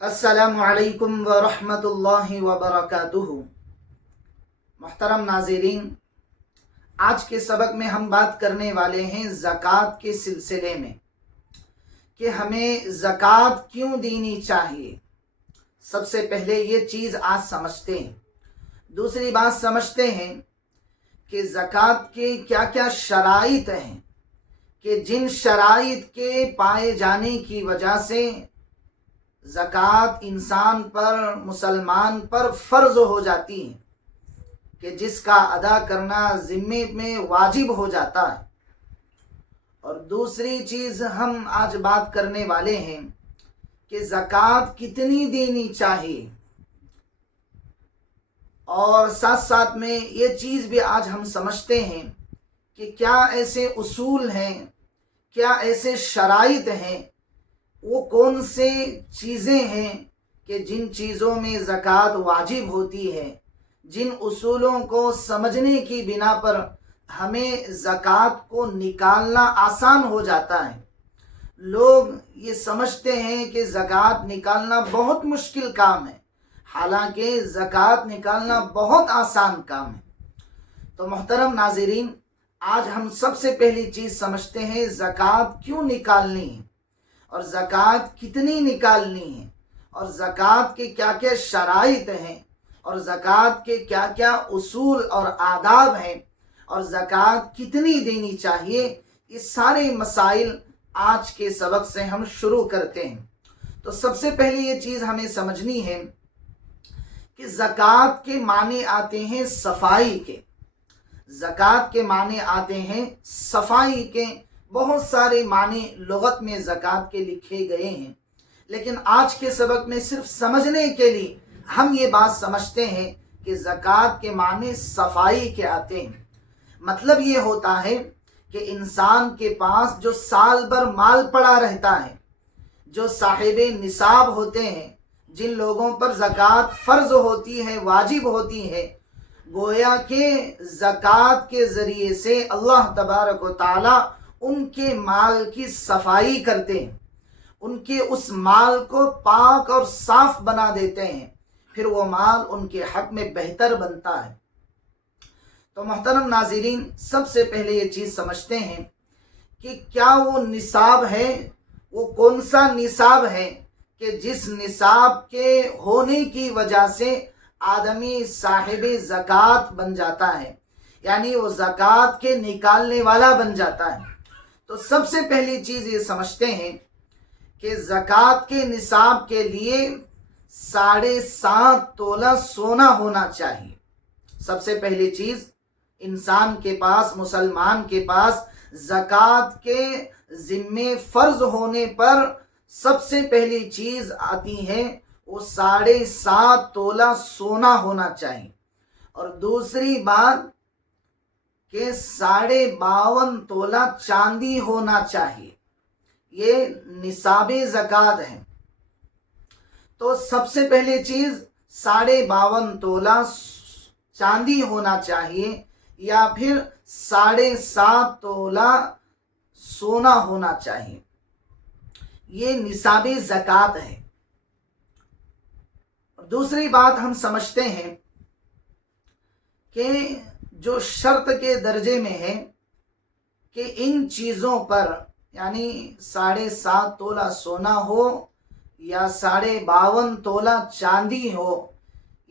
السلام علیکم ورحمۃ اللہ وبرکاتہ۔ محترم ناظرین، آج کے سبق میں ہم بات کرنے والے ہیں زکوٰۃ کے سلسلے میں کہ ہمیں زکوٰۃ کیوں دینی چاہیے۔ سب سے پہلے یہ چیز آج سمجھتے ہیں۔ دوسری بات سمجھتے ہیں کہ زکوٰۃ کے کیا کیا شرائط ہیں کہ جن شرائط کے پائے جانے کی وجہ سے زکوٰۃ انسان پر، مسلمان پر فرض ہو جاتی ہے، کہ جس کا ادا کرنا ذمے میں واجب ہو جاتا ہے۔ اور دوسری چیز ہم آج بات کرنے والے ہیں کہ زکوٰۃ کتنی دینی چاہیے، اور ساتھ ساتھ میں یہ چیز بھی آج ہم سمجھتے ہیں کہ کیا ایسے اصول ہیں، کیا ایسے شرائط ہیں، وہ کون سے چیزیں ہیں کہ جن چیزوں میں زکوٰۃ واجب ہوتی ہے، جن اصولوں کو سمجھنے کی بنا پر ہمیں زکوٰۃ کو نکالنا آسان ہو جاتا ہے۔ لوگ یہ سمجھتے ہیں کہ زکوٰۃ نکالنا بہت مشکل کام ہے، حالانکہ زکوٰۃ نکالنا بہت آسان کام ہے۔ تو محترم ناظرین، آج ہم سب سے پہلی چیز سمجھتے ہیں زکوٰۃ کیوں نکالنی ہے، اور زکوٰۃ کتنی نکالنی ہے، اور زکوٰۃ کے کیا کیا شرائط ہیں، اور زکوٰۃ کے کیا کیا اصول اور آداب ہیں، اور زکوٰۃ کتنی دینی چاہیے۔ یہ سارے مسائل آج کے سبق سے ہم شروع کرتے ہیں۔ تو سب سے پہلے یہ چیز ہمیں سمجھنی ہے کہ زکوٰۃ کے معنی آتے ہیں صفائی کے۔ زکوٰۃ کے معنی آتے ہیں صفائی کے۔ بہت سارے معنی لغت میں زکوٰۃ کے لکھے گئے ہیں، لیکن آج کے سبق میں صرف سمجھنے کے لیے ہم یہ بات سمجھتے ہیں کہ زکوٰۃ کے معنی صفائی کے آتے ہیں۔ مطلب یہ ہوتا ہے کہ انسان کے پاس جو سال بھر مال پڑا رہتا ہے، جو صاحب نصاب ہوتے ہیں، جن لوگوں پر زکوٰۃ فرض ہوتی ہے، واجب ہوتی ہے، گویا کہ زکوٰۃ کے ذریعے سے اللہ تبارک و تعالی ان کے مال کی صفائی کرتے ہیں، ان کے اس مال کو پاک اور صاف بنا دیتے ہیں، پھر وہ مال ان کے حق میں بہتر بنتا ہے۔ تو محترم ناظرین، سب سے پہلے یہ چیز سمجھتے ہیں کہ کیا وہ نصاب ہے، وہ کون سا نصاب ہے کہ جس نصاب کے ہونے کی وجہ سے آدمی صاحب زکوٰۃ بن جاتا ہے، یعنی وہ زکوٰۃ کے نکالنے والا بن جاتا ہے۔ تو سب سے پہلی چیز یہ سمجھتے ہیں کہ زکوٰۃ کے نصاب کے لیے 7.5 تولہ سونا ہونا چاہیے۔ سب سے پہلی چیز انسان کے پاس، مسلمان کے پاس زکوٰۃ کے ذمے فرض ہونے پر سب سے پہلی چیز آتی ہے، وہ 7.5 تولہ سونا ہونا چاہیے۔ اور دوسری بات کہ 52.5 تولہ چاندی ہونا چاہیے۔ یہ نصاب زکوٰۃ ہے۔ تو سب سے پہلے چیز 52.5 تولہ چاندی ہونا چاہیے، یا پھر 7.5 تولہ سونا ہونا چاہیے۔ یہ نصاب زکوٰۃ ہے۔ دوسری بات ہم سمجھتے ہیں کہ جو شرط کے درجے میں ہے کہ ان چیزوں پر، یعنی 7.5 تولہ سونا ہو، یا 52.5 تولہ چاندی ہو،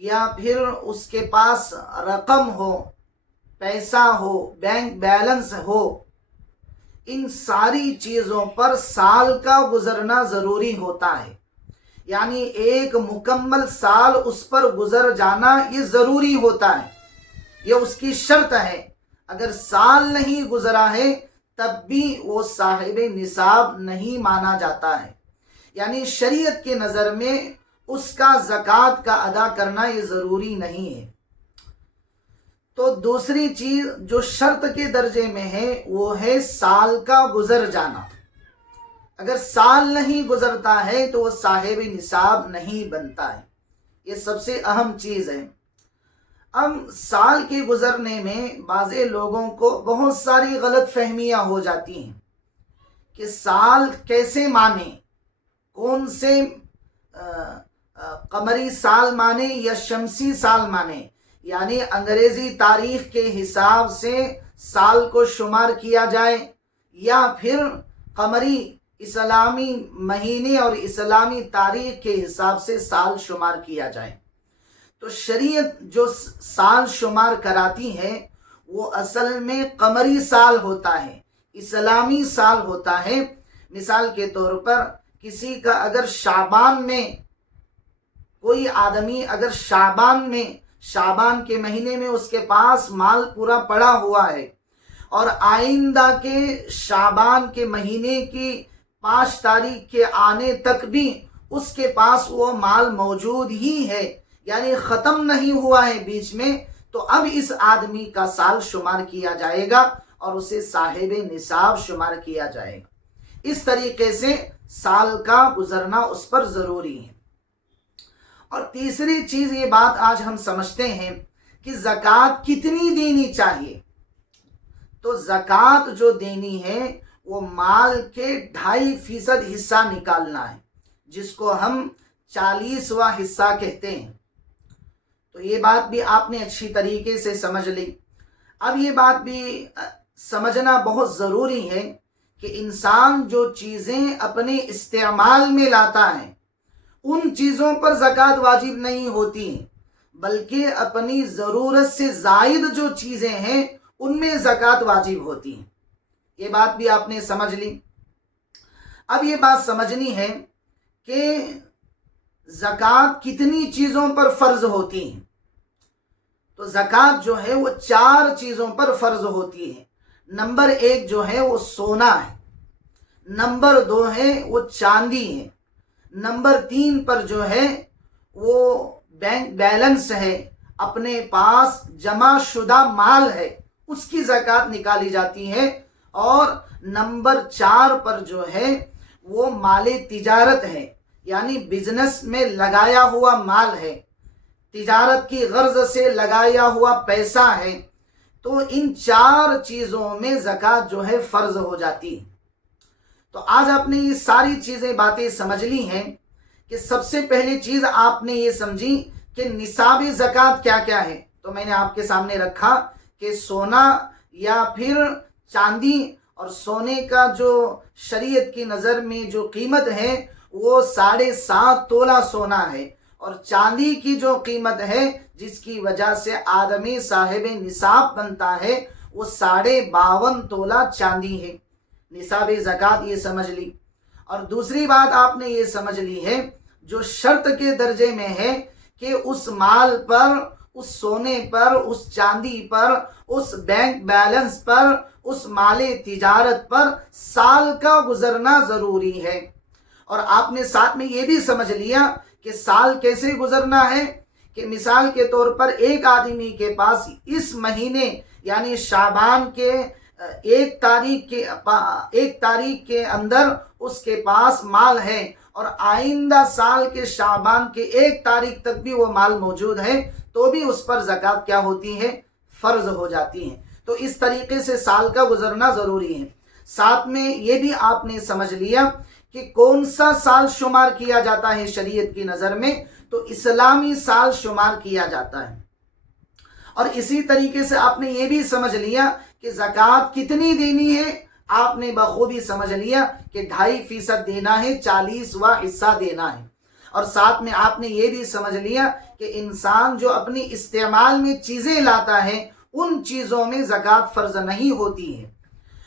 یا پھر اس کے پاس رقم ہو، پیسہ ہو، بینک بیلنس ہو، ان ساری چیزوں پر سال کا گزرنا ضروری ہوتا ہے۔ یعنی ایک مکمل سال اس پر گزر جانا یہ ضروری ہوتا ہے، یہ اس کی شرط ہے۔ اگر سال نہیں گزرا ہے تب بھی وہ صاحب نصاب نہیں مانا جاتا ہے، یعنی شریعت کے نظر میں اس کا زکوٰۃ کا ادا کرنا یہ ضروری نہیں ہے۔ تو دوسری چیز جو شرط کے درجے میں ہے وہ ہے سال کا گزر جانا۔ اگر سال نہیں گزرتا ہے تو وہ صاحب نصاب نہیں بنتا ہے۔ یہ سب سے اہم چیز ہے۔ اب سال کے گزرنے میں بعض لوگوں کو بہت ساری غلط فہمیاں ہو جاتی ہیں کہ سال کیسے مانیں، کون سے قمری سال مانے یا شمسی سال مانے، یعنی انگریزی تاریخ کے حساب سے سال کو شمار کیا جائے، یا پھر قمری اسلامی مہینے اور اسلامی تاریخ کے حساب سے سال شمار کیا جائے۔ تو شریعت جو سال شمار کراتی ہے وہ اصل میں قمری سال ہوتا ہے، اسلامی سال ہوتا ہے۔ مثال کے طور پر کسی کا اگر شعبان میں، کوئی آدمی اگر شعبان کے مہینے میں اس کے پاس مال پورا پڑا ہوا ہے، اور آئندہ کے شعبان کے مہینے کی 5 تاریخ کے آنے تک بھی اس کے پاس وہ مال موجود ہی ہے، یعنی ختم نہیں ہوا ہے بیچ میں، تو اب اس آدمی کا سال شمار کیا جائے گا اور اسے صاحب نصاب شمار کیا جائے گا۔ اس طریقے سے سال کا گزرنا اس پر ضروری ہے۔ اور تیسری چیز یہ بات آج ہم سمجھتے ہیں کہ زکوٰۃ کتنی دینی چاہیے۔ تو زکوٰۃ جو دینی ہے وہ مال کے 2.5% حصہ نکالنا ہے، جس کو ہم 40واں حصہ کہتے ہیں۔ تو یہ بات بھی آپ نے اچھی طریقے سے سمجھ لی۔ اب یہ بات بھی سمجھنا بہت ضروری ہے کہ انسان جو چیزیں اپنے استعمال میں لاتا ہے ان چیزوں پر زکوٰۃ واجب نہیں ہوتی ہیں، بلکہ اپنی ضرورت سے زائد جو چیزیں ہیں ان میں زکوٰۃ واجب ہوتی ہیں۔ یہ بات بھی آپ نے سمجھ لی۔ اب یہ بات سمجھنی ہے کہ زکوٰۃ کتنی چیزوں پر فرض ہوتی ہیں۔ تو زکوٰۃ جو ہے وہ 4 چیزوں پر فرض ہوتی ہے۔ نمبر 1 جو ہے وہ سونا ہے، نمبر 2 ہے وہ چاندی ہے، نمبر 3 پر جو ہے وہ بینک بیلنس ہے، اپنے پاس جمع شدہ مال ہے، اس کی زکوٰۃ نکالی جاتی ہے، اور نمبر 4 پر جو ہے وہ مال تجارت ہے، یعنی بزنس میں لگایا ہوا مال ہے، تجارت کی غرض سے لگایا ہوا پیسہ ہے۔ تو ان 4 چیزوں میں زکوٰۃ جو ہے فرض ہو جاتی ہے۔ تو آج آپ نے یہ ساری باتیں سمجھ لی ہیں کہ سب سے پہلی چیز آپ نے یہ سمجھی کہ نصاب زکوٰۃ کیا کیا ہے۔ تو میں نے آپ کے سامنے رکھا کہ سونا یا پھر چاندی، اور سونے کا جو شریعت کی نظر میں جو قیمت ہے وہ 7.5 تولہ سونا ہے، اور چاندی کی جو قیمت ہے جس کی وجہ سے آدمی صاحب نصاب بنتا ہے وہ 52.5 تولہ چاندی ہے۔ نصاب زکوٰۃ یہ سمجھ لی۔ اور دوسری بات آپ نے یہ سمجھ لی ہے جو شرط کے درجے میں ہے کہ اس مال پر، اس سونے پر، اس چاندی پر، اس بینک بیلنس پر، اس مال تجارت پر سال کا گزرنا ضروری ہے۔ اور آپ نے ساتھ میں یہ بھی سمجھ لیا کہ سال کیسے گزرنا ہے، کہ مثال کے طور پر ایک آدمی کے پاس اس مہینے یعنی شعبان کے 1 تاریخ کے اندر اس کے پاس مال ہے، اور آئندہ سال کے شعبان کے 1 تاریخ تک بھی وہ مال موجود ہے، تو بھی اس پر زکوٰۃ کیا ہوتی ہے؟ فرض ہو جاتی ہے۔ تو اس طریقے سے سال کا گزرنا ضروری ہے۔ ساتھ میں یہ بھی آپ نے سمجھ لیا کہ کون سا سال شمار کیا جاتا ہے شریعت کی نظر میں، تو اسلامی سال شمار کیا جاتا ہے۔ اور اسی طریقے سے آپ نے یہ بھی سمجھ لیا کہ زکوٰۃ کتنی دینی ہے، آپ نے بخوبی سمجھ لیا کہ 2.5% دینا ہے، 40واں حصہ دینا ہے۔ اور ساتھ میں آپ نے یہ بھی سمجھ لیا کہ انسان جو اپنی استعمال میں چیزیں لاتا ہے ان چیزوں میں زکوٰۃ فرض نہیں ہوتی ہے۔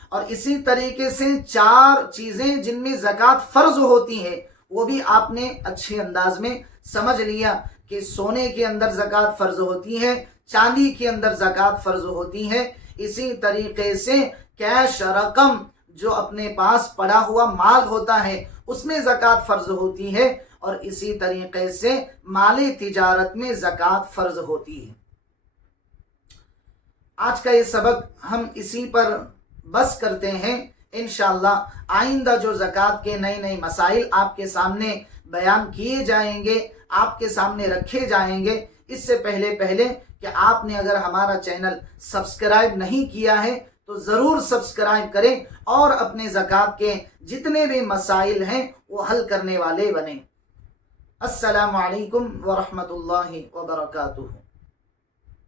اور اسی طریقے سے 4 چیزیں جن میں زکوٰۃ فرض ہوتی ہے وہ بھی آپ نے اچھے انداز میں سمجھ لیا کہ سونے کے اندر زکوٰۃ فرض ہوتی ہے، چاندی کے اندر زکوٰۃ فرض ہوتی ہے، اسی طریقے سے کیش رقم جو اپنے پاس پڑا ہوا مال ہوتا ہے اس میں زکوٰۃ فرض ہوتی ہے، اور اسی طریقے سے مال تجارت میں زکوٰۃ فرض ہوتی ہے۔ آج کا یہ سبق ہم اسی پر بس کرتے ہیں۔ انشاءاللہ آئندہ جو زکوٰۃ کے نئے مسائل آپ کے سامنے بیان کیے جائیں گے، آپ کے سامنے رکھے جائیں گے، اس سے پہلے کہ آپ نے اگر ہمارا چینل سبسکرائب نہیں کیا ہے تو ضرور سبسکرائب کریں اور اپنے زکوٰۃ کے جتنے بھی مسائل ہیں وہ حل کرنے والے بنیں۔ السلام علیکم ورحمۃ اللہ وبرکاتہ.